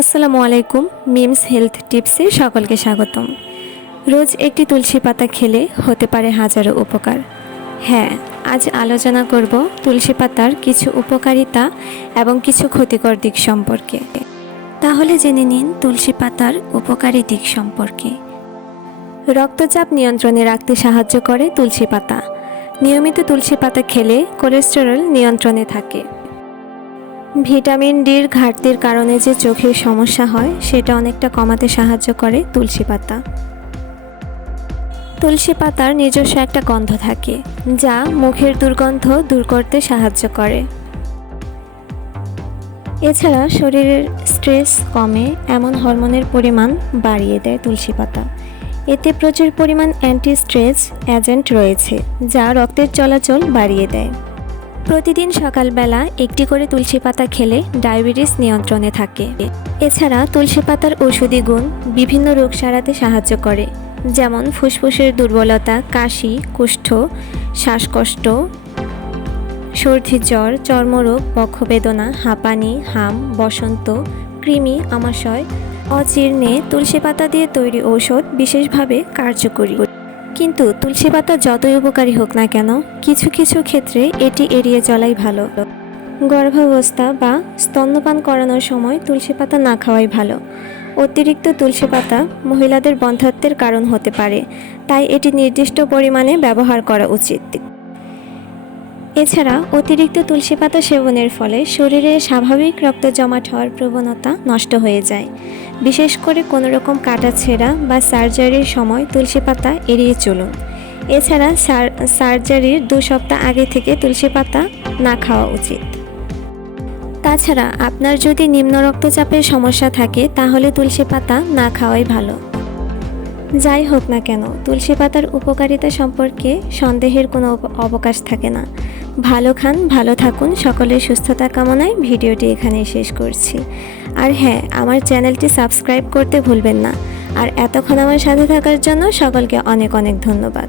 আসসালামু আলাইকুম। Memes health টিপসে সকলকে স্বাগতম। রোজ একটি তুলসী পাতা খেলে হতে পারে হাজারো উপকার। হ্যাঁ, আজ আলোচনা করব তুলসী পাতার কিছু উপকারিতা এবং কিছু ক্ষতিকর দিক সম্পর্কে। তাহলে জেনে নিন তুলসী পাতার উপকারী দিক সম্পর্কে। রক্তচাপ নিয়ন্ত্রণে রাখতে সাহায্য করে তুলসী পাতা। নিয়মিত তুলসী পাতা খেলে কোলেস্টেরল নিয়ন্ত্রণে থাকে। ভিটামিন ডির ঘাটতির কারণে যে চোখের সমস্যা হয় সেটা অনেকটা কমাতে সাহায্য করে তুলসী পাতা। তুলসী পাতার নিজস্ব একটা গন্ধ থাকে যা মুখের দুর্গন্ধ দূর করতে সাহায্য করে। এছাড়া শরীরের স্ট্রেস কমে এমন হরমোনের পরিমাণ বাড়িয়ে দেয় তুলসী পাতা। এতে প্রচুর পরিমাণ অ্যান্টি স্ট্রেস এজেন্ট রয়েছে যা রক্তের চলাচল বাড়িয়ে দেয়। প্রতিদিন সকালবেলা একটি করে তুলসী পাতা খেলে ডায়াবেটিস নিয়ন্ত্রণে থাকে। এছাড়া তুলসী পাতার ঔষধি গুণ বিভিন্ন রোগ সারাতে সাহায্য করে, যেমন ফুসফুসের দুর্বলতা, কাশি, কুষ্ঠ, শ্বাসকষ্ট, সর্দি, জ্বর, চর্মরোগ, বক্ষবেদনা, হাঁপানি, হাম, বসন্ত, কৃমি, আমাশয়, অজীর্ণে তুলসী পাতা দিয়ে তৈরি ঔষধ বিশেষভাবে কার্যকরী। কিন্তু তুলসী পাতা যতই উপকারী হোক না কেন, কিছু কিছু ক্ষেত্রে এটি এড়িয়ে চলাই ভালো। গর্ভাবস্থা বা স্তন্যপান করানোর সময় তুলসী পাতা না খাওয়াই ভালো। অতিরিক্ত তুলসী পাতা মহিলাদের বন্ধ্যাত্বের কারণ হতে পারে, তাই এটি নির্দিষ্ট পরিমাণে ব্যবহার করা উচিত। এছাড়া অতিরিক্ত তুলসী পাতা সেবনের ফলে শরীরে স্বাভাবিক রক্ত জমাট হওয়ার প্রবণতা নষ্ট হয়ে যায়। বিশেষ করে কোনো রকম কাটাছেঁড়া বা সার্জারির সময় তুলসী পাতা এড়িয়ে চলুন। এছাড়া সার্জারির 2 সপ্তাহ আগে থেকে তুলসী পাতা না খাওয়া উচিত। তাছাড়া আপনার যদি নিম্ন রক্তচাপের সমস্যা থাকে তাহলে তুলসী পাতা না খাওয়াই ভালো। যাই হোক না কেন, তুলসী পাতার উপকারিতা সম্পর্কে সন্দেহের কোনো অবকাশ থাকে না। ভালো খান, ভালো থাকুন। সকলের সুস্থতা কামনায় ভিডিওটি এখানেই শেষ করছি। আর হ্যাঁ, আমার চ্যানেলটি সাবস্ক্রাইব করতে ভুলবেন না। আর এতক্ষণ আমার সাথে থাকার জন্য সকলকে অনেক অনেক ধন্যবাদ।